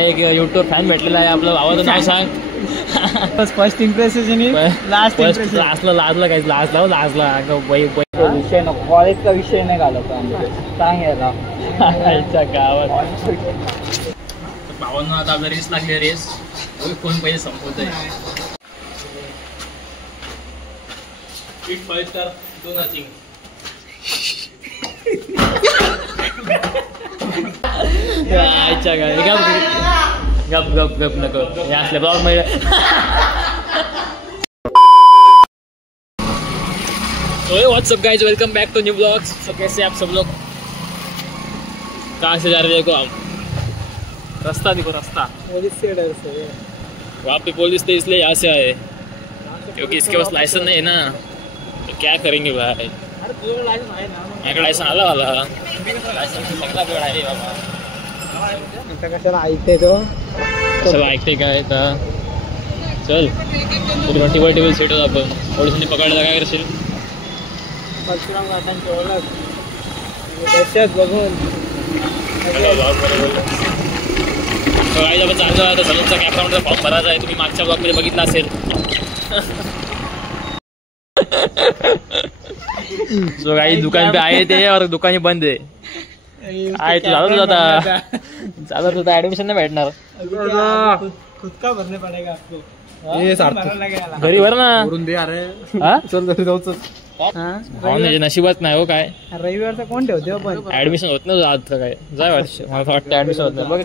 एक YouTube fan भेटलेला आहे. आपलं भावाचं नाव सांग. फर्स्ट इम्प्रेशन लास्ट लाजला काय लाजला विषय नको, कॉलेजचा विषय नाही घालवतो सांग याला गावात. भावांना आता आपल्या रेस लागली. रेस कोण पहिले संपवत आहे. गप गप गप नको हे असल्या ब्लॉग मध्ये. What's up guys, welcome back to new blogs. तो कैसे आप सब लोग? कहाँ से जा रहे देखो हम? रास्ता देखो, रास्ता पुलिस से डर से वहाँ पे पुलिस थे इसलिए यहाँ से आए, क्योंकि इसके पास लाइसेंस नहीं है ना. तो क्या करेंगे भाई? लाइसेंस आला वाला लाइसेंस सगळा वेळ आहे बाबा. कशाला ऐकते तो चला ऐकते काय तर चल टेबल टेबल सेट होतो आपण. पोलिसांनी पकडलं काय करशील? परशुराम घाटांची ओळख त्याच्यात बघून काही आपण चांगलं आता सलूनचा कॅपराउंडचा फॉर्म भरायचा आहे. तुम्ही मागच्या ब्लॉगमध्ये बघितला असेल. सो काही दुकान पे आए थे और दुकान बंद आहे. आहे तू चालत होता ऍडमिशन नाही भेटणार. खुद का भरने पडेगा आपको. घरी भर ना. नशिबात नाही हो काय. रविवारचा कोण ठेवते पण ऍडमिशन होत नाही आज काय. जाय वर्ष मला वाटतं ऍडमिशन होत नाही. बघ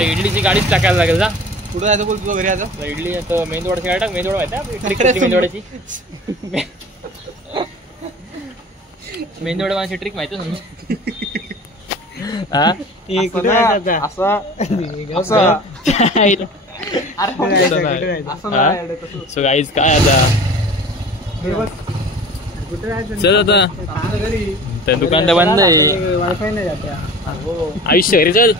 इडलीची गाडीच टाकायला लागेल जा. पुढे जायचं बोल तुझं घरी यायचं. इडली तर मेंदूवडा खेळा टाक. मेंदूवडा माहिती मेंदूवड्याची मेंदूवड्याची ट्रिक माहिती ना. सो गाईज काय आता चल आता त्या दुकान तर बंद आहे. वायफाय नाही जाते आयुष्य घरी चल.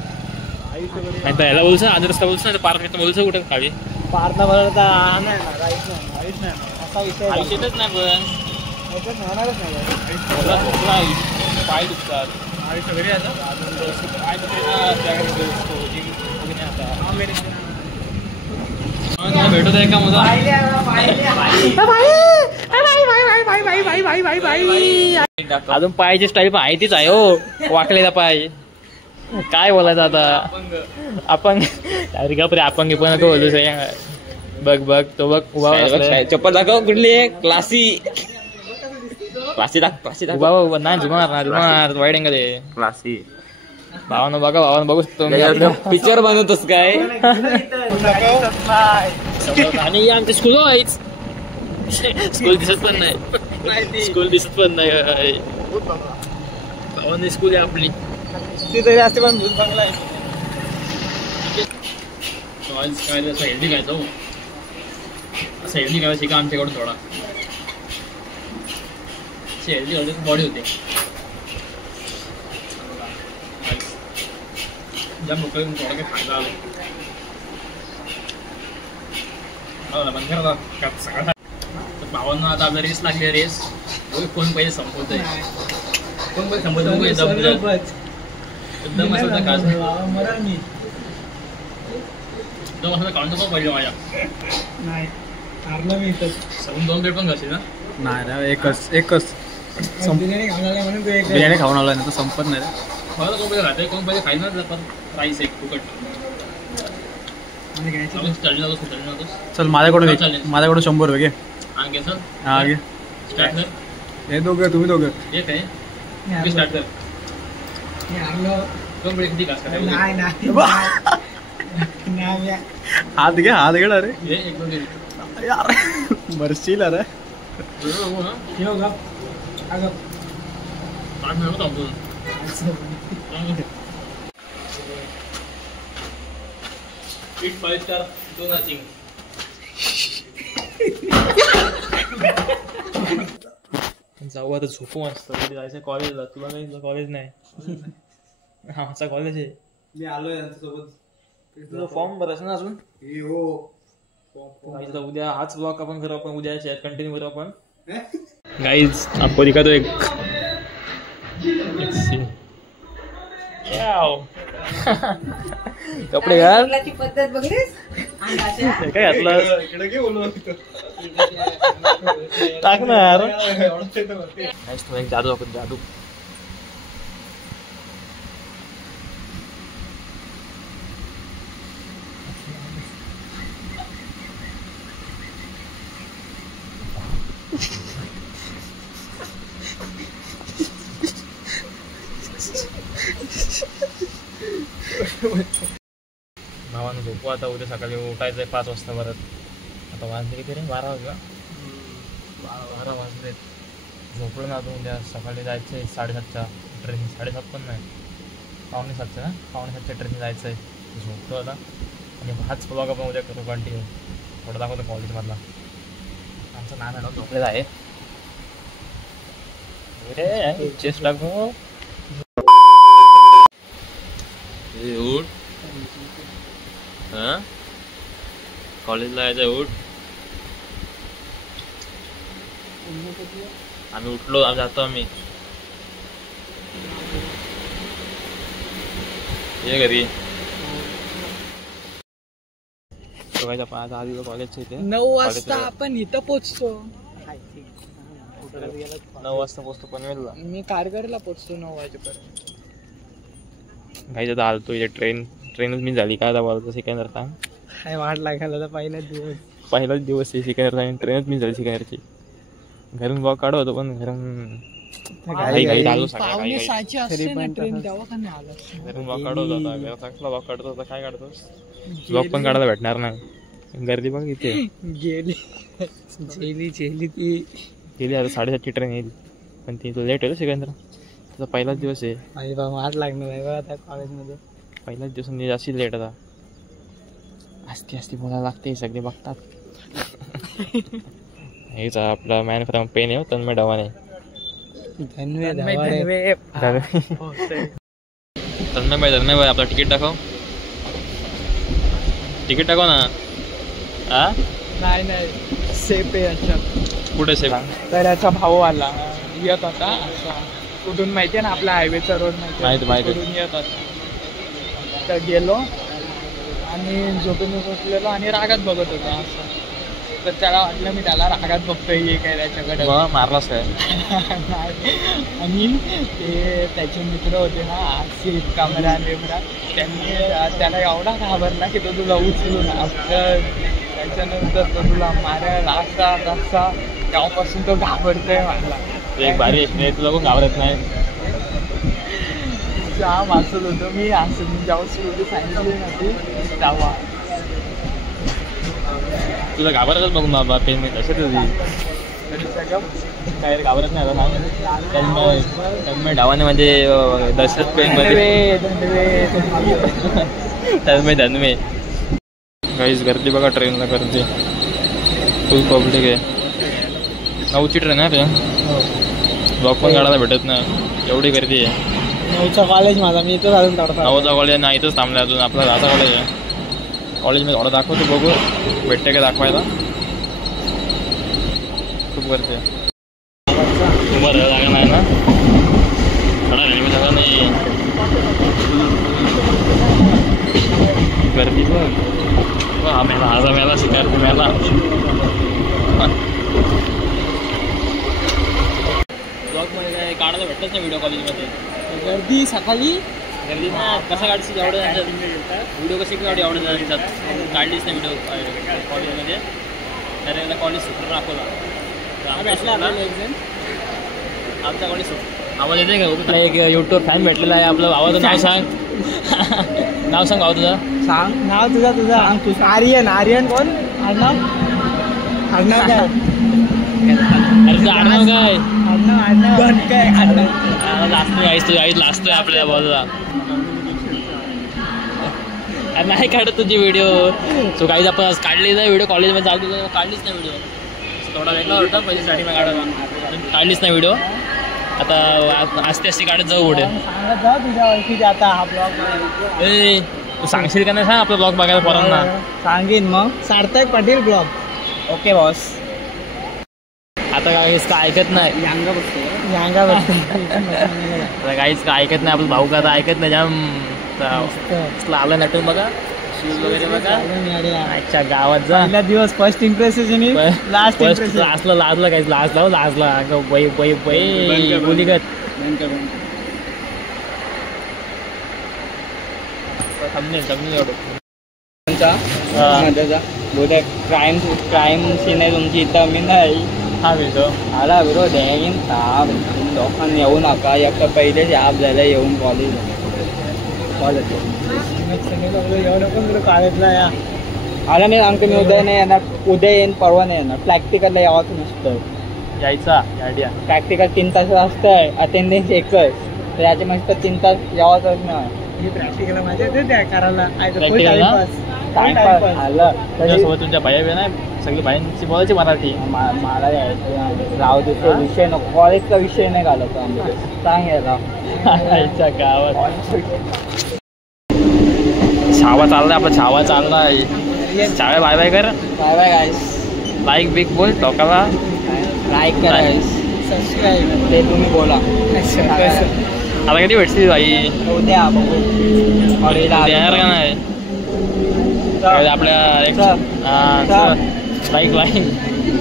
याला बोलस आज रस्ता बोलस ना पार्क बोलस कुठे खाली पार्कला बोलता असा विषय आयुष्यातच नाही पण होणारच नाही. पाय दुखतात. आयुष्य घरी भेटत आहे का माझा अजून पायाची स्टाईल पण आहे तीच आहे हो. वाकलेला पाय काय बोलायचं आता आपण अरे गपरे आपण पण नको बोलू. बघ बघ तो बघ उभा चप्पल दाखव कुठली क्लासी उभा नाही जुमार वाईट एंगल आहे. क्लासी भावानं बघू शकतो. पिक्चर बनवतोस काय? आणि आमची स्कूल आहेच. स्कूल दिसत पण नाही. भावानं स्कूल आहे आपली तिथे जास्त पण भूत बंगला आहे. काय असं हेल्दी खायचं हो. असं हेल्दी खायचं शिका आमच्याकडून थोडा. हेल्दी होते बॉडी होते. ज्या मोकळी थोडा काही फायदा आला बंद करा सगळं. भावांना आता आपल्या रेस लागली. रेस कोण पहिले संपवत आहे. कोण पहिले संपवत एकदम असं काउंट पण पडलं माझ्या. नाही हारलो मी इथं. सगळं 2 प्लेट पण घालशील ना? नाही एकच बिर्याणी खाऊन आला नाही तर संपत नाही. मला कोण पहिले राहते कोण पहिले खाईल ना पण राईस एक फुकट. चल माझ्याकडून 100 रुपये घे. हा घे स्टार्ट कर. हे दोघं तुम्ही दोघं एक आहे स्टार्ट कर. कोण पहिले किती घास हात घे ना रे. एक दोन यार मरशील अरे. Eat 5 star, do nothing. जाऊ आता झोपू मस्त. जायचं कॉलेजला. तुला नाही कॉलेज नाही. हा आमचा कॉलेज आहे. मी आलोय यांच्यासोबत. तुझा फॉर्म भरायचा ना अजून? हो उद्या हाच ब्लॉग आपण करू. आपण उद्या कंटिन्यू करू आपण. गाइज आपको दिखा तो एक सीन. कपडे घाल बोलायची पद्धत बघलीस काय घातलं टाकणार जादू आपण जादू भावानं झोपू आता उद्या सकाळी उठायचंय 5 वाजता परत आता वाजले किती रे 12 वाजता 12 वाजले झोपलो ना आता उद्या सकाळी जायचंय 7:30च्या ट्रेन 7:30 पण नाही 6:45च्या ना 6:45च्या ट्रेन जायचं आहे झोपतो आता आणि हाच ब्लॉग आपण उद्या करू कंटिन्यू थोडं दाखवतो कॉलेजमधला आमचं नाव मॅडम झोपलेलं आहे चेस्ट टाकू उठ हा कॉलेजला यायचं उठ आम्ही उठलो आम्ही जातो आम्ही ये घरी आज आधी कॉलेजच्या इथे 9 वाजता आपण इथं पोचतो 9 वाजता पोचतो पनवेलला मी कारगरला पोचतो 9 वाजेपर्यंत काही आता आलतो इथे ट्रेनच मी झाली काय आता बोलतो सिकंदरचा काय वाट लागायला तर पहिलाच दिवस आहे सिकंदरचा आणि ट्रेनच मी झाली सिकंदरची घरून बॉक काढत होतो पण घरून घरी आलो सकाळी घरून बॉक काढत होता घराला बॉक काढत होता काय काढतोस ब्लॉक पण काढायला भेटणार नाही गर्दी बघ इथे गेली ती गेली आता 7:30ची ट्रेन येईल पण ती तो लेट होतं सिकंदर त्याचा पहिलाच दिवस आहे वाट लागणार आहे बघा आता कॉलेजमध्ये पहिलाच दिवस म्हणजे जास्त लेट आता आस्ती बोलायला लागते सगळे बघतात हेच आपला मॅन फ्रॉम पेन आहे तन्मय डावाने तन्मय भाई आपला तिकीट दाखव ना हा नाही सेफ आहे याच्यात कुठे सेफ तर याचा भाऊ आला येत होता असा कुठून माहितीये ना आपला हायवेचा रोड माहिती कुठून येत होता तर गेलो आणि झोपेने बसलेलो आणि रागात बघत होता असं तर त्याला वाटलं मी त्याला रागात बघतोय हे काय त्याच्याकडे मारलास काय आणि ते त्याचे मित्र होते ना आसिफ कामरान बिमरान त्यांनी त्याला एवढा घाबरला की तो तुला उचलून आपलं त्याच्यानंतर तो तुला मारायला असा तसा तेव्हापासून तो घाबरतोय मला एक भारी तुला कोण घाबरत नाही जाम हसत होतो मी हसत मी जेव्हा स्टोरी सांगितली ना ती तेव्हा तुला घाबरतच बघून बाबा पेन मी तसं तुझी काय घाबरत नाही आता तन्मय डावाने म्हणजे दहशत पेन मध्ये धन्मे काहीच गर्दी बघा ट्रेनला गर्दी फुल पब्लिक आहे 9ची ट्रेन आहे रे ब्लॉक पण काढायला भेटत नाही एवढी गर्दी आहे 9चा कॉलेज माझा मी इथं अजून काढतो 9चा कॉलेज नाही इथंच थांबलं अजून आपला 10चा कॉलेज आहे कॉलेजमध्ये थोडं दाखवतो बघू भेटते का दाखवायला खूप गर्दी आहे बरं जागा नाही ना थोडा रेल्वे जागा नाही गर्दी बघ मेला आजा मेला शिकायला मेला ब्लॉगमध्ये काय काढायला भेटतच नाही व्हिडिओ कॉलेजमध्ये गर्दी सकाळी गर्दी ना कसा काढशील एवढं व्हिडिओ कसे काढू एवढं त्याच्यात काढलीच नाही व्हिडिओ कॉलेजमध्ये तर एकदा कॉलेज सुटून दाखवला आमचा कॉलेज सुट आवाज येते का कुठला एक यूट्यूब फॅन भेटलेला आहे आपलं भावाचं नाव सांग नाव सांग भाऊ तुझं सांग नाव तुझं आर्यन कोण आडनाव काय आडनाव काय आडनाव लास्ट लास्ट आपल्या बाजूला नाही काढत तुझी व्हिडिओ सो काहीच आपण आज काढली नाही व्हिडिओ कॉलेजमध्ये चालतो काढलीच नाही व्हिडिओ थोडा वेगळा होता पहिली स्टार्टिंग काढायला काढलीच नाही व्हिडिओ आता आस्ते आस्ते काढत जाऊ पुढे तुझ्या ओळखीचे आता हा ब्लॉग ए तू सांगशील का नाही सांग आपला ब्लॉग बघायला पोरांना सांगेन मग सार्थक पाटील ब्लॉग ओके बॉस आता काय ऐकत नाही काहीच काय ऐकत नाही आपलं भाऊ का आता ऐकत नाही जाम आलं नटून बघा शूज वगैरे बघा अच्छा गावात जा पहिला दिवस फर्स्ट इम्प्रेशन लास्ट लाजला लाजला काहीच लाजला बै बै बै बोलीगत क्राईम सीन आहे तुमची इथं मी नाही हा मिळतो आला विरोध आहे लोकांनी येऊ नका एक पहिलेच ॲप झालं येऊन कॉलेज आला मी सांगतो मी उद्या नाही येणार उद्या येईन परवा नाही येणार प्रॅक्टिकलला यावंच नसतं यायचा आयडिया प्रॅक्टिकल 3 तास असतंय अटेंडन्स एकच तर याच्या मस्त 3 तास यावंच नाही प्रॅक्टिकल माझ्या करायला तुमच्या बाया बी नाही सगळी बायांची बोलायची मराठी मला यायचं राहू दे विषय नको कॉलेजचा विषय नाही घालायचा सांगायला गावात छावा चाललाय आपला छावा चाललाय छावा बाय बाय कर बाय बाय गाईस लाईक बिग बोल टोकाला लाईक करा सबस्क्राईब ते तुम्ही बोला आता कधी भेटतील बाई उद्या देणार का नाही आपल्या लाईक लाईक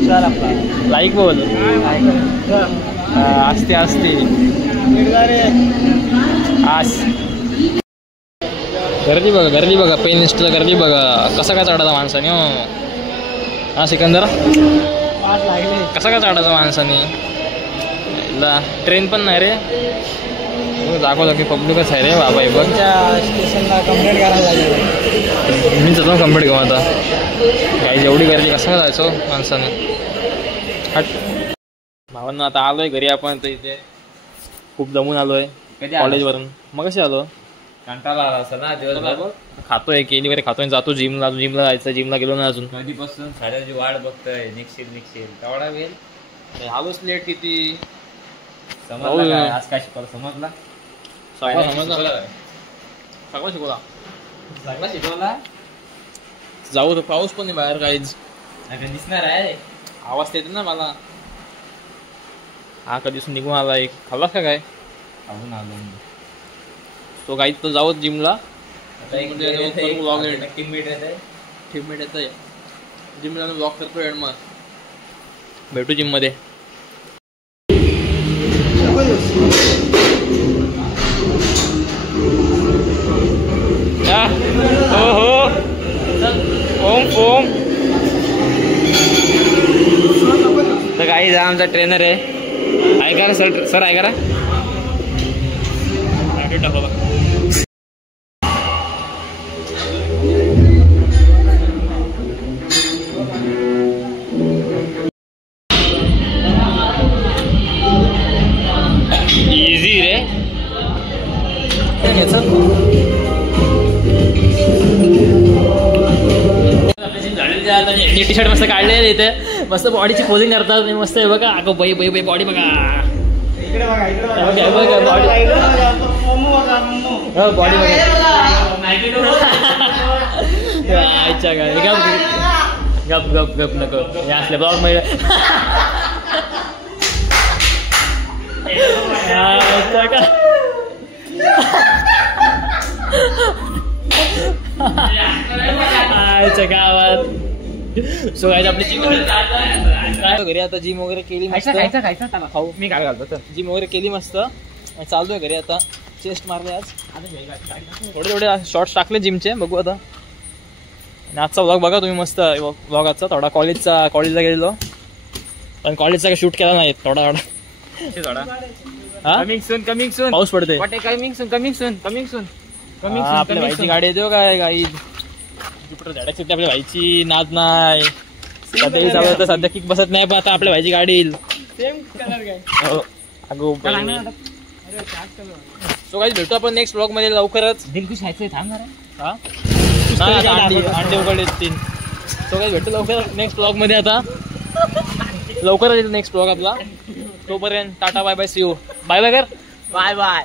चल आपला लाईक बोल असते असते आस गर्दी बघा पेन लिस्टला गर्दी बघा कसा काय चढायचा माणसाने हो हा सिकंदर कसा काय चढायचा माणसाने ट्रेन पण नाही रे दाखवतो की पब्लिकच आहे रे बाबा बघ स्टेशनला कंप्लेंट करायला लागेल मी जातो कंप्लीट घेऊ आता काही एवढी गर्दी कसं जायचो माणसाने हट भावांना आता आलोय घरी आपण तर इथे खूप जमून आलोय कॉलेजवरून मग कशी आलो कंटाळा आला असं ना दिवसभर खातोय केली वगैरे खातोय जातो जिमला जायचं जिमला गेलो ना अजून कधीपासून साड्याची वाट बघतोय निघशील तेवढा वेळ आलोच लेट किती समजला आज काय शिकवलं समजला सगळं शिकवला सगळं शिकवला जाऊ तर पाऊस पण नाही बाहेर काहीच दिसणार आहे आवाज येते ना मला हा कधी निघून आला एक खाल्लास का काय खाऊन आलो तो काही तर जाऊ जिमला ब्लॉग टीममेट येत जिमला ब्लॉग करतो एड मग भेटू जिम मध्ये ओम तर काही जा आमचा ट्रेनर आहे ऐका ना सर ऐका ना इझी रे टी शर्ट मस्त काढले इथे मस्त बॉडीची पोजिंग करतात मस्त आहे बघा अगं बाई बाई बाई बॉडी बघा बॉडी गप गप गप नको हे असले ब्लॉग मध्ये गावात सो गाइस आपली घरी आता जिम वगैरे केली मस्त खाऊ मी काय घालतो जिम वगैरे केली मस्त चालतोय घरी आता चेस्ट मारले आज थोडे शॉर्ट्स टाकले जिमचे बघू आता आणि आजचा व्लॉग बघा तुम्ही मस्त व्लॉग आजचा थोडा कॉलेजला गेलेलो पण कॉलेजचा काही शूट केला नाही थोडा कमिंग सून पाऊस पडते आपल्या भाईची गाडी येते काय गाई आपल्या भाईची नाद नाही सध्या सध्या किक बसत नाही पण आता आपल्या भाईची गाडी येईल सो काही भेटू आपण नेक्स्ट ब्लॉग मध्ये लवकरच अंडे उघडले 3 सो काही भेटू लवकर नेक्स्ट ब्लॉग मध्ये आता लवकरच येईल नेक्स्ट ब्लॉग आपला तोपर्यंत tata bye bye see you bye bye कर बाय बाय